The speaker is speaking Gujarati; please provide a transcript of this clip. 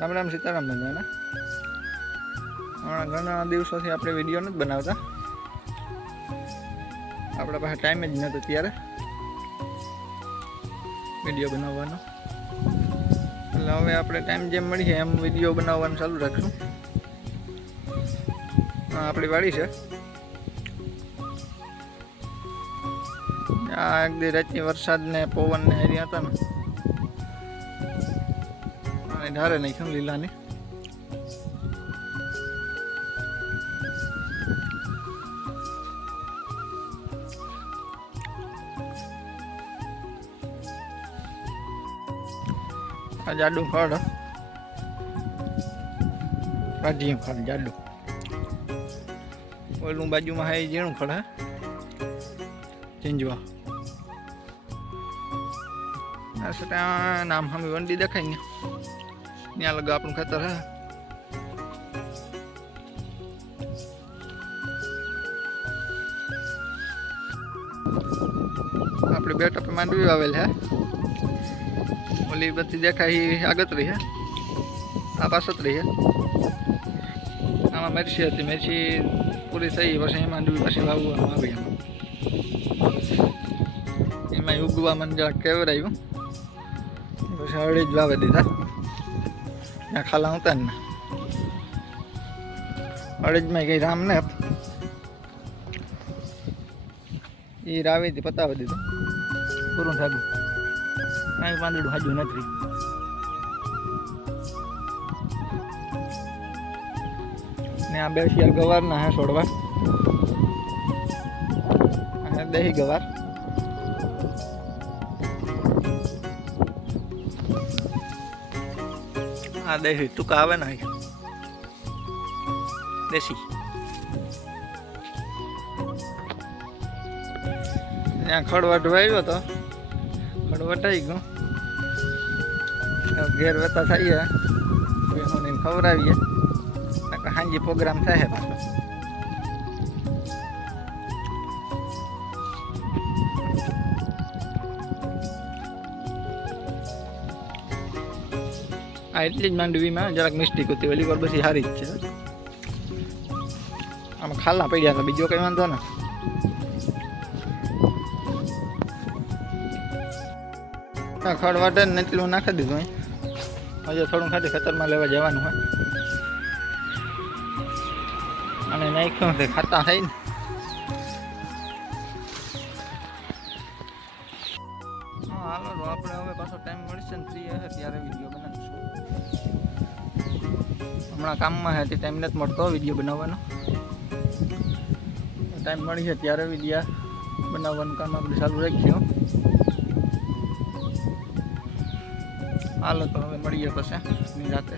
રામ રામ સીતારામ બધાને હમણાં ઘણા દિવસોથી આપણે વીડિયો નથી બનાવતા. આપણા પાસે ટાઈમ જ નહોતો ત્યારે વીડિયો બનાવવાનો. એટલે હવે આપણે ટાઈમ જેમ મળી છે એમ વીડિયો બનાવવાનું ચાલુ રાખશું. આ આપણી વાડી છે. આ એક દી રાતની વરસાદ ને પવન ને હેરી હતા ને. અને ઢારે નાખ્યું લીલાની. જાડું ફળ કાઢીએ ફળ, જાડુ. ઓલું બાજુમાં હે ઝીણું ફળ, હે. ચીંજવા નામ સામે વંડી દેખાય ને. ત્યાં લગા આપણું ખેતર હે આપણે બે ટપે માંડવી આવેલ હે ઓલી બધી દેખાય ઈ આગતરી હે આ પાસતરી હે આમાં મરસી હતી મરસી પૂરી થઈ પછી માંડવી પછી વાવવાનું આવે એમાં એમાં ઉગવા મને જરાક કેવરાયું પછી હળી જ વાવે દીધા ત્યાં ખાલા ઉતાર ને અડજમાં કઈ રામ ને એ હતી પતાવી દીધું પૂરું થાગું કાંઈ પાંદડું હાજુ નથી ને આ બે શિયાળ ગવારના હે છોડવા અને દહીં ગવાર આ દેશી. ટૂંકા આવે ને દેશી. ત્યાં ખડવાટ વાવ્યો તો. આવી ગયો. ઘેર વેતા થઈએ. ખવડાવીએ. સાંજે પ્રોગ્રામ થાય પાછો. આ એટલી જ માંડવીમાં, જરાક મિસ્ટેક હતી ઓલી વાર બધી સારી જ છે. આમ ખાલા પડ્યા હતા બીજો કંઈ વાંધો ના. આ ખડવાટે ને એટલું નાખી દીધું હજુ થોડું ખાલી ખેતરમાં લેવા જવાનું હોય. અને નાખ્યું છે ખાતા થઈ ને. હાલો આપણે હવે પાછો ટાઈમ મળશે ને ફ્રી હશે ત્યારે વીડિયો બનાવીશું. હમણાં કામમાં છે તે ટાઈમ નથી મળતો વીડિયો બનાવવાનો. ટાઈમ મળી છે ત્યારે વિડીયા બનાવવાનું કામ આપણે ચાલુ રાખ્યું હાલો તો હવે મળીએ પછી રાતે.